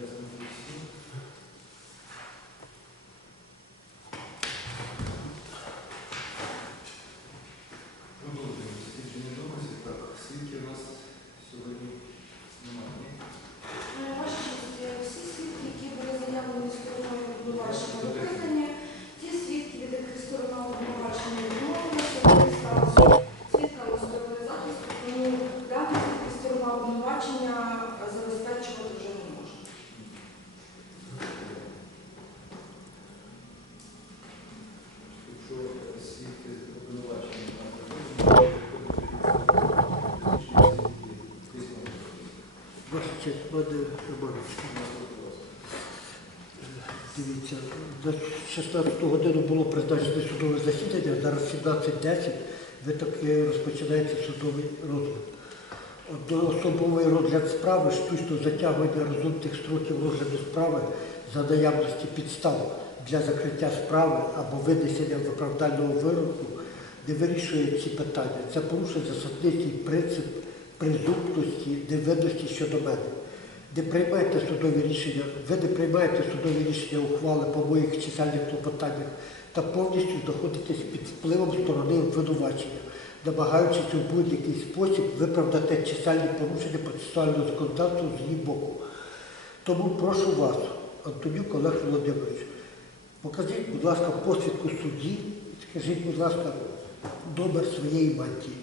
doesn't значить, буде обов'язково. Дивіться, до 16 годину було призначено судове засідання, зараз 17.10 ви таки е, розпочинаєте судовий розгляд. Одноособовий розгляд справи штучно затягування розумних строків розгляду справи за наявності підстав для закриття справи або винесення виправдального вироку не вирішує ці питання. Це порушує засадничий принцип презумптності невинності щодо мене. Не приймайте судові рішення, ви не приймаєте судові рішення ухвали по моїх чисельних клопотаннях та повністю знаходитесь під впливом сторони обвинувачення, намагаючись у будь-який спосіб виправдати чисельні порушення процесуального законодавства з її боку. Тому прошу вас, Антонюк Олег Володимирович, покажіть, будь ласка, посвідку судді, скажіть, будь ласка, номер своєї мантії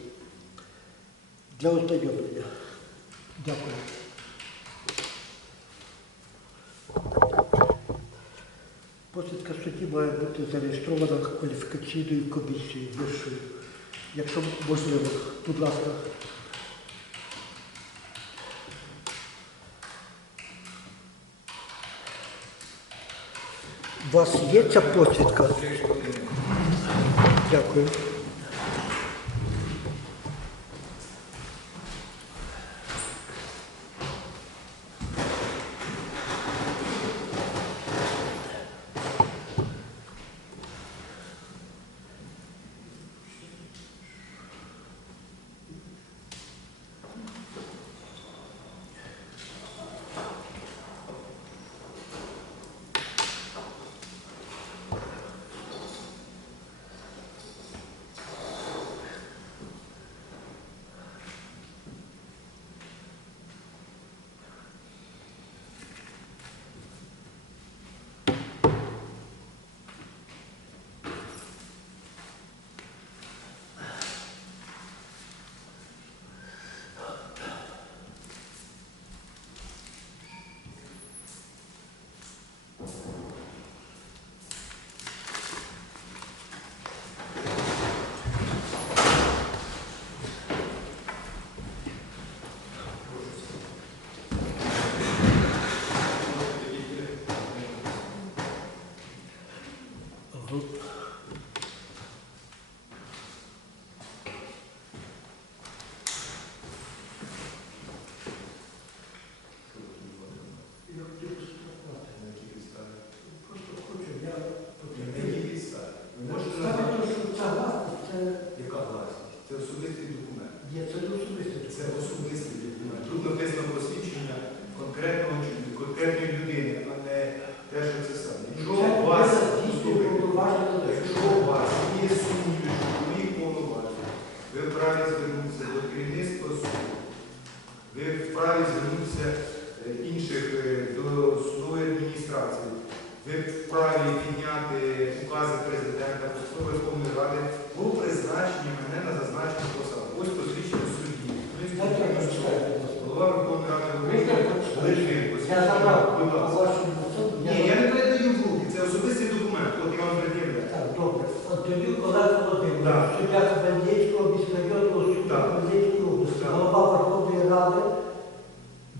для ознайомлення. Дякую. Посвідка судді має бути зареєстрована кваліфікаційною комісією вищою. Якщо можливо, будь ласка. У вас є ця посвідка? Дякую. Добре. Антонюк Олег Володимирович, Так. суддя Хмельницького міськрайонного суду Так. Хмельницької області, Так. голова Верховної Ради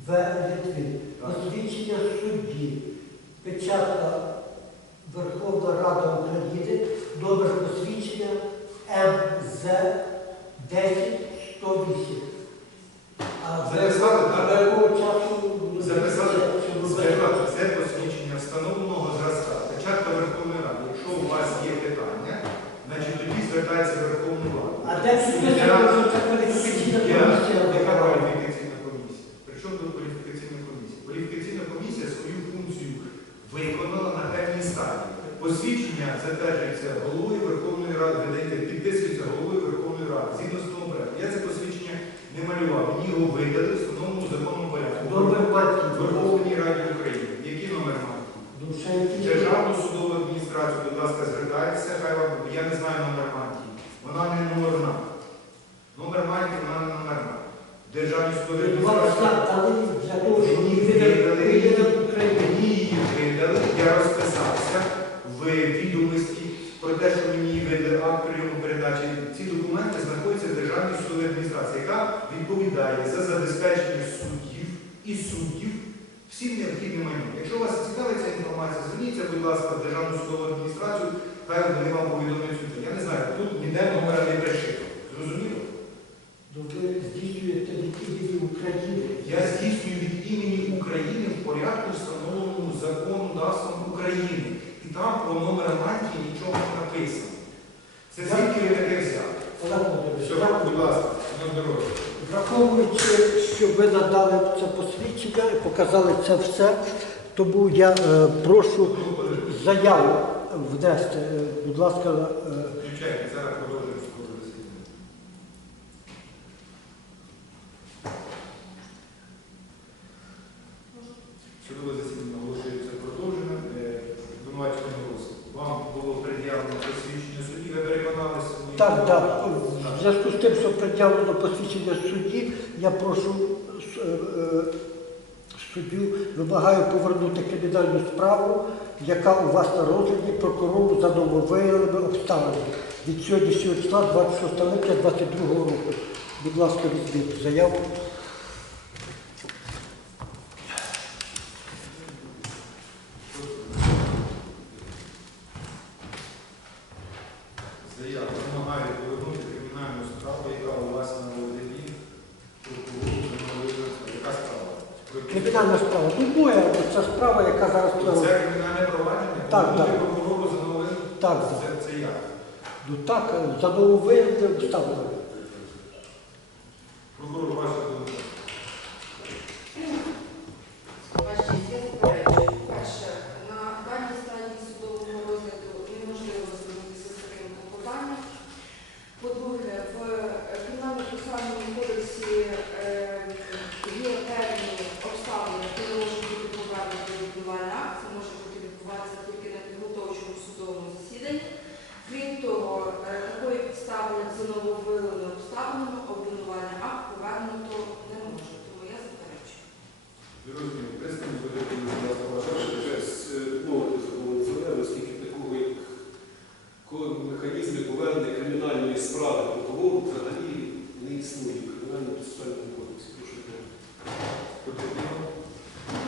В. Литвин. Так. Посвідчення судді, печатка Верховна Рада України, номер посвідчення МЗ 10108. А Записали, так? до якого часу Записали, це робити? Скажіть, це посвідчення встановленого зразка, печатка Верховної Ради. Якщо у вас є питання, значить тоді звертається в Верховну Раду. А де це кваліфікаційна комісія? яка кваліфікаційна комісія? Причому тут кваліфікаційна комісія? Кваліфікаційна комісія свою функцію виконала на певній стадії. Посвідчення затверджується головою Верховної Ради, видається, підписується головою Верховної Ради. Згідно з того. Я це посвідчення не малював. Мені його видали в встановленому законному порядку. В. Верховній Раді України. Який номер має? Ну, Державну судову адміністрацію, будь ласка, звертайтеся, хай вам, я не знаю номер мантії. Вона не номерна. Номер мантії, вона не номерна. Державні судові Ви два адміністрації. знак дали для того, щоб Мені видали видали, президент України. мені її видали, я розписався в відомості про те, що мені її акт прийому передачі. Ці документи знаходяться в Державній судовій адміністрації, яка відповідає за забезпечення суддів і суддів всім необхідним майном. Якщо вас цікавить ця інформація, зверніться, будь ласка, в Державну судову адміністрацію, хай вони вам повідомлять сюди. Я не знаю, тут ніде номера не пришито. Зрозуміло? Ну, ви здійснюєте від імені України. Я здійснюю від імені України в порядку, встановленому законодавством України. І там про номер мантії нічого не написано. Це звідки ви таке взяли? Олег Володимирович, Все, я- будь ласка, на здоров'я. Враховуючи, що ви надали це посвідчення і показали це все, тому я е, прошу заяву внести, е, будь ласка, е, Включайте, зараз продовжуємо скоро засідання. Судове засідання оголошується продовженим. Е, Обвинувачений голос. Вам було пред'явлено посвідчення судді, ви переконалися? в моїй так, правоті? так. В зв'язку з тим, що пред'явлено посвідчення судді, я прошу е, е, суддю, вимагаю повернути кримінальну справу, яка у вас на розгляді прокурору за нововиявленими обставинами від сьогоднішнього числа 26 липня 2022 року. Будь ласка, візьміть заяву. Заява вимагає повернути кримінальну справу, яка у вас на розгляді прокурору за нововиявленими. Яка справа? Про- Кримінальна справа. Ну, моя ця справа, яка зараз на Це розгляді. кримінальне провадження? Так, Повернути так. прокурору за нововиявленими? Так, Це, так. це як? Ну так, за нововиявленими обставинами. Прокурор, ваша. Перше, на даній стадії судового розгляду неможливо звернутися з таким клопотанням. По-друге, в кримінально-процесуальному кодексі е, є певні обставини, які можуть бути повернути до відбувальний акт. Це може бути відбуватися тільки на підготовчому судовому засіданні. Крім того, е, такої підстави, як за нововиявленими обставинами, обвинувальний акт повернуто не може. Тому я заперечую. Зрозуміло. Представник буде Перше, вже з відмовити задоволення заяви, оскільки такого як коли механізми повернення кримінальної справи прокурору взагалі не існує в кримінальному процесуальному кодексі. Прошу підтримати. Потрібно.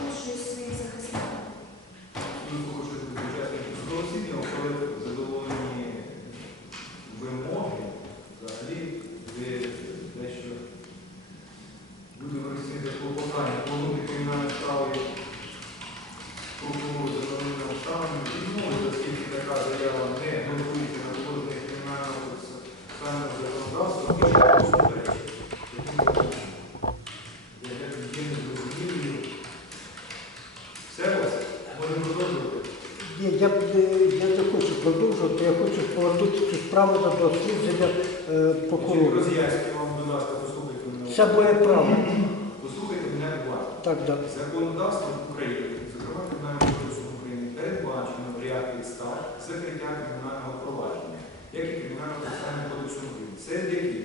Прошу своїх захисників. Думку хочу учасників судового засідання, коли задоволені вимоги, взагалі ви дещо буде вирішити клопотання, повернути кримінальну справу прокурору за новими обставинами, відмовити, оскільки така заява не готується на положення кримінального процесуального законодавства, і ще суперечить. Таким чином, я так є незрозумілою. Все у вас? Можемо продовжувати? Ні, я, б не- я не хочу продовжувати, я хочу повернути цю справу на дослідження е, Прокурор. прокурора. Роз'яснюю вам, будь ласка, послухайте мене. Це право. Послухайте мене уважно. Так, так. Законодавством України, зокрема Кримінальним кодексом України, передбачено в ряд підстав закриття кримінального провадження, як і Кримінального процесуального кодексу України. Серед яких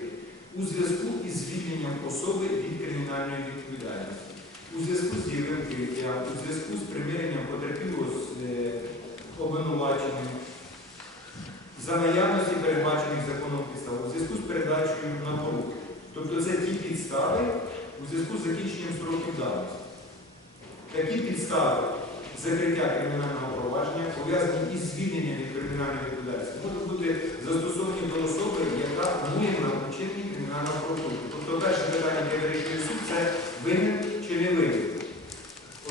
у зв'язку із звільненням особи від кримінальної відповідальності, у зв'язку з дієвим викриттям, у зв'язку з примиренням потерпілого з е, обвинуваченим, за наявності передбачених законом підстав, у зв'язку з передачею на. Тобто це ті підстави у зв'язку з закінченням строків давності. Такі підстави закриття кримінального провадження пов'язані із звільненням від кримінальної відповідальності можуть бути застосовані до особи, яка винна у вчиненні кримінального правопорушення. Тобто перше питання, яке вирішує суд, це винен чи не винен.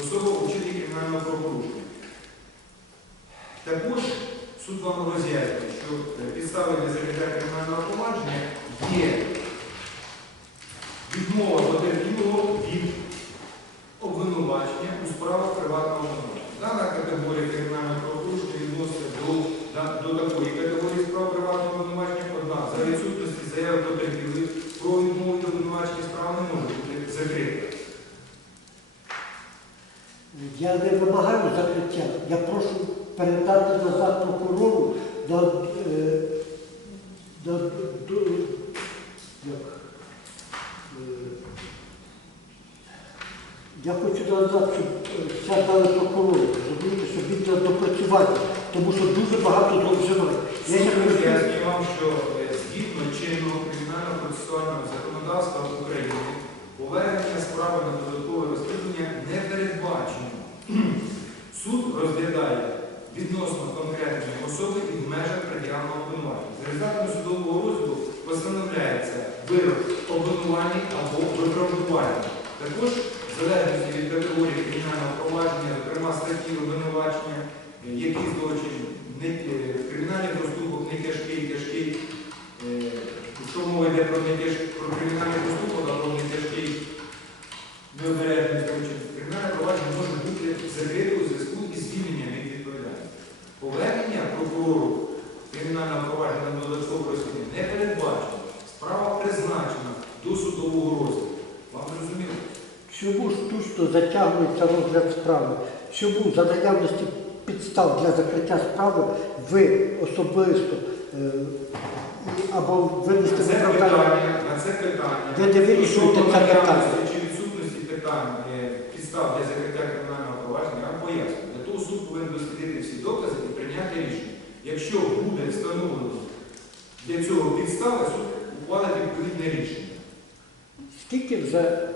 Особа у вчиненні кримінального правопорушення. Також суд вам роз'яснює, що підстави для закриття кримінального провадження є відмова потерпілого від обвинувачення у справах приватного обвинувачення. Дана категорія кримінального правопорушення відноситься до, до такої категорії справ приватного обвинувачення, однак за відсутності заяви потерпілих про відмову від обвинувачення справа не може бути закрита. Я не вимагаю закриття. Я прошу передати назад прокурору на, е, на, до, як, я хочу назад, щоб е, це дали прокурору, розумієте, щоб він для допрацювання, тому що дуже багато зловживань. Я не хочу, вам, що е, згідно чинного кримінального процесуального законодавства України повернення справи на додаткове розслідування не передбачено Суд розглядає відносно конкретної особи і в межах пред'явного обвинувачення. За результатами судового розгляду постановляється вирок обвинувальний або виправдувальний. Також в залежності від категорії кримінального провадження, зокрема статті обвинувачення, які злочин, е, кримінальний проступок не тяжкий, тяжкий, е, якщо мова йде про, не тяж- про кримінальний проступок або не тяжкий необережний злочин, кримінальне провадження може бути закрите у зв'язку із звільненням від відповідальності. Повернення прокурору кримінального провадження на додаткове розслідування не передбачено. Справа призначена до судового розгляду. Вам зрозуміло? Чому штучно затягується розгляд справи? Чому за наявності підстав для закриття справи ви особисто е, або винести виправдання? питання, на це питання. Ви не вирішуєте це питання. Чи відсутності питань е, підстав для закриття кримінального провадження, я вам поясню. Для того суд повинен дослідити всі докази і прийняти рішення. Якщо буде встановлено для цього підстави, суд ухвалить відповідне рішення. Скільки вже, е,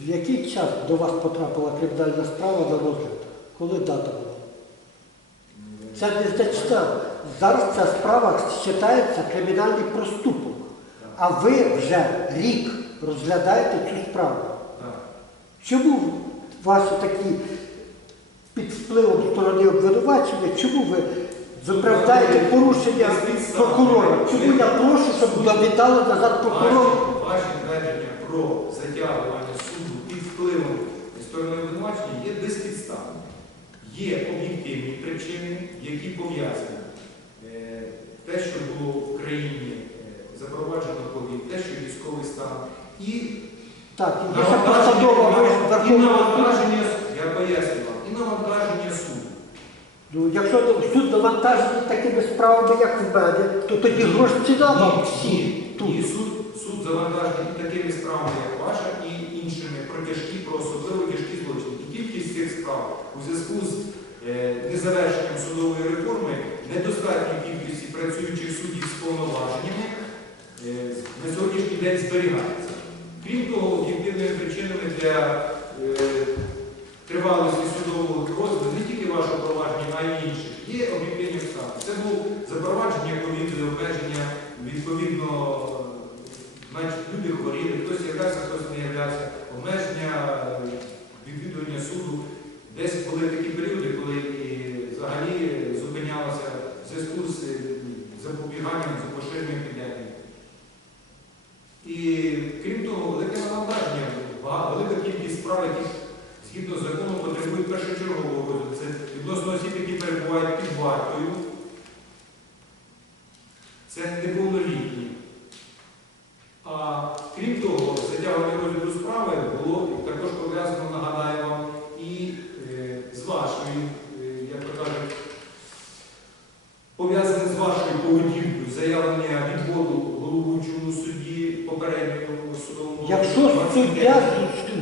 в який час до вас потрапила кримінальна справа на розгляд? Коли дата була? Це незначна. Зараз ця справа вважається кримінальний проступок. А ви вже рік розглядаєте цю справу. Чому ваші такі під впливом сторони обвинувачення, чому ви виправдаєте порушення прокурора? Чому я прошу, щоб віддали назад прокурору? Про затягування суду під впливом сторони обвинувачення є безпідставними. Є об'єктивні причини, які пов'язані е, те, що було в країні е, запроваджено ковід, те, що військовий стан, і навантаження, я поясню вам, і навантаження суду. Ну, якщо суд навантажений такими справами, як в мене, то тоді грош ціна вам всі ні, суд, суд завантажений і такими справами, як ваша, і іншими про тяжкі, про особливо тяжкі злочини. І кількість цих справ у зв'язку з е, незавершенням судової реформи, недостатньої кількості працюючих суддів з повноваженнями е, на сьогоднішній день зберігається. Крім того, об'єктивними причинами для е, тривалості судового розгляду не тільки вашого провадження, а й інших, є об'єктивні обставини. Це було запровадження ковіду, обмеження, відповідно, значить, люди хворіли, хтось являвся, хтось не являвся, обмеження е, відвідування суду. Десь були такі періоди, коли і взагалі зупинялося в зв'язку з е, запобіганням, з поширенням епідемії. І крім того, велике навантаження, бага- велика кількість справ, які згідно закону потребують першочергового розгляду. Це відносно осіб, які перебувають під вартою. Це неповнолітні. А крім того, затягування розгляду справи було також пов'язано, нагадаю вам, і е, з вашою, е, як то кажуть, пов'язане з вашою поведінкою, заявлення відводу головуючому судді попередньому судовому. Якщо суддя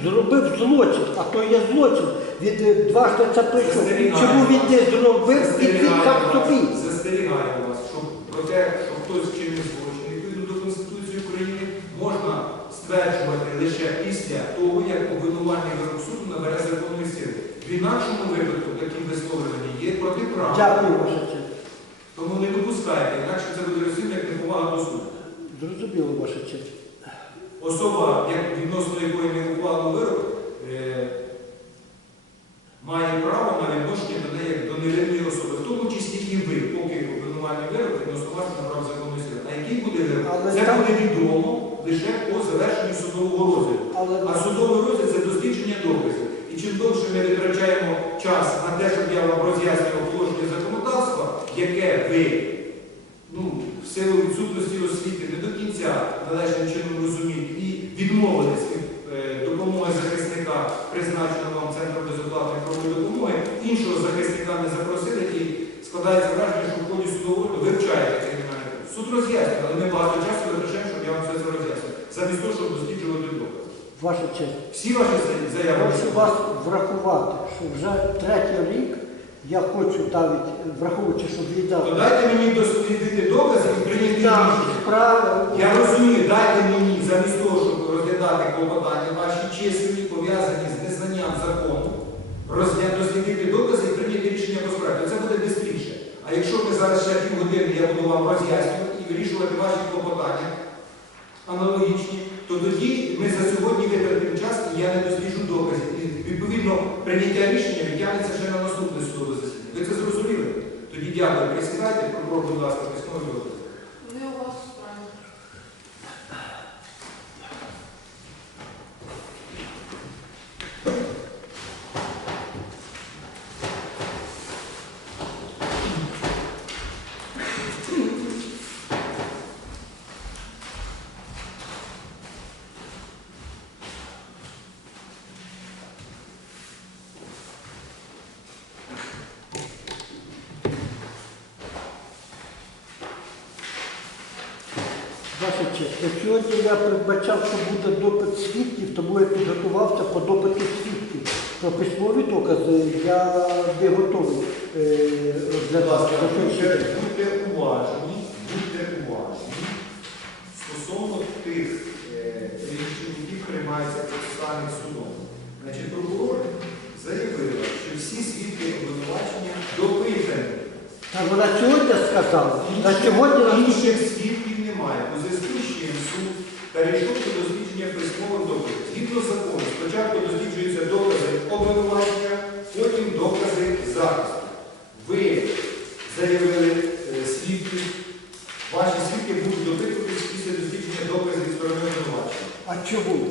зробив злочин, а то є злочин, він е, дважди це прийшов. Чому він не зробив і він собі? вас, застерігаю вас, що про те, що хтось вчинив злочин, відповідно до Конституції України, можна стверджувати лише після того, як обвинувальний вирок суду набере законної сили. В інакшому випадку такі висловлювання є протиправним. Дякую, ваша честь. Тому не допускайте, інакше це буде розцінено як неповага до суду. Зрозуміло, ваша честь. Особа, як відносно якої не ухвалено вирок, е, має право на відношення до неї як до невинної особи, в тому числі і ви, поки обвинувальний вирок відносно вас набрав законної сили. А який буде вирок? Це буде відомо лише по завершенню судового розгляду. Але А судовий розгляд це дослідження доказів. І чим довше ми витрачаємо час на те, щоб я вам роз'яснював положення законодавства, яке ви ну, в силу відсутності освіти не до кінця належним чином розумієте і відмовились від е, допомоги захисника, призначеного вам Центром безоплатної правової допомоги, іншого захисника не запросили і складається враження, що в ході судового вивчаєте кримінальне. право. Суд роз'яснює, але ми багато часу витрачаємо, щоб я вам все це роз'яснив. Замість того, щоб досліджувати. Ваша честь. Всі ваші заяви. Прошу вас врахувати, що вже третій рік я хочу навіть, враховуючи, що То дайте мені дослідити докази і прийняти рішення. Я розумію, дайте мені замість того, щоб розглядати клопотання ваші численні, пов'язані з незнанням закону, дослідити докази і прийняти рішення по справі. То Це буде швидше. А якщо ми зараз ще півгодини я буду вам роз'яснювати і вирішувати ваші клопотання аналогічні, то тоді ми за сьогодні витратимо час і я не досліджу доказів. І відповідно прийняття рішення відтягнеться ще на наступне судове засідання. Ви це зрозуміли? Тоді дякую. Присідайте, прокурор, будь ласка, письмовий доказ. Не у вас справді. Ваша честь, на сьогодні я передбачав, що буде допит свідків, тому я підготувався по допиту свідків. Про письмові докази я не готовий е, розглядати. будьте, будьте уважні, будьте уважні стосовно тих е, рішень, які приймаються процесуальним судом. Значить, прокурор заявила, що всі свідки обвинувачення допитані. Та вона сьогодні сказала, на сьогодні інших свідків немає. У зв'язку з чим суд перейшов до дослідження письмових доказів. Згідно закону, спочатку досліджуються докази обвинувачення, потім докази захисту. Ви заявили е, свідків, ваші свідки будуть допитуватись після дослідження доказів сторони обвинувачення. А чому?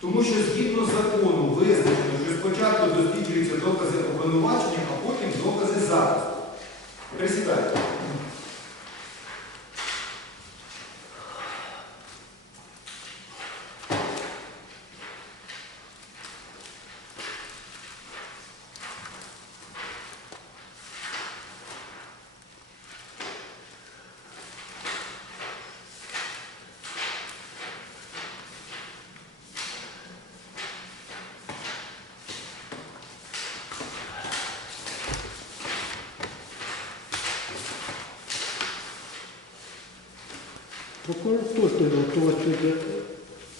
Тому що згідно закону визначено, що спочатку досліджуються докази обвинувачення, а потім докази захисту. Присідайте. Прокурор готова сьогодні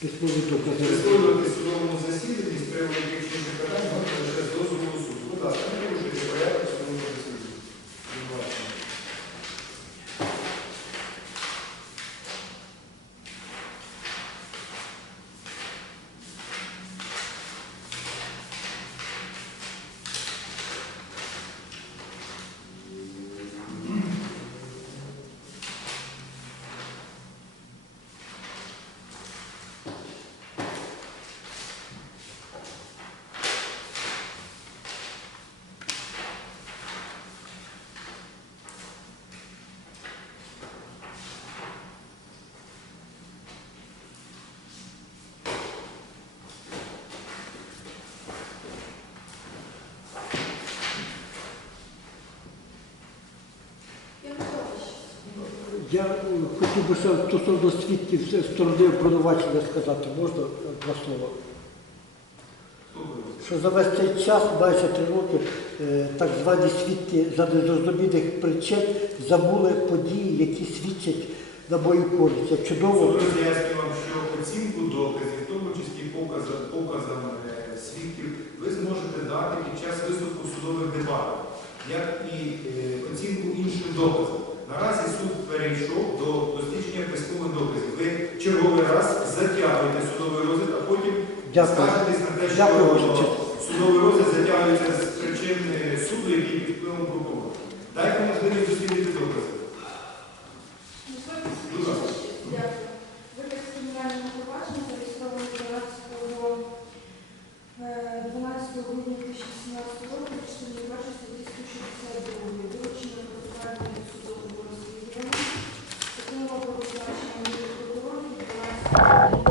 письмові докази. Висловлювати судовому засіданні з приводу технічних питань можна лише з дозволу суду. Будь ласка, не порушуйте порядок судового засідання. Будь ласка. Я готова ще. Я е, хотів би ще стосовно свідків сторони обвинувачення сказати, можна е, два слова? Що за весь цей час, майже три роки, е, так звані свідки за незрозумілих причин забули події, які свідчать на мою користь. Я чудово Суд роз'яснює вам, що оцінку доказів, в тому числі показам, свідків, ви зможете дати під час виступу судових дебатах, як і оцінку іншим доказам. Наразі суд перейшов до дослідження письмових доказів. Ви черговий раз затягуєте судовий розгляд, а потім Дякую. скажетесь на те, Дякую, що судовий розгляд затягується з причин суду, який під впливом прокурора. Дайте можливість дослідити докази. Будь ласка. Кримінального провадження зареєстрований 12 е, 12 грудня 2017 року, першої статті 162, вилучено процесуальним судовим розслідуванням. Такого призначення прокурорів 12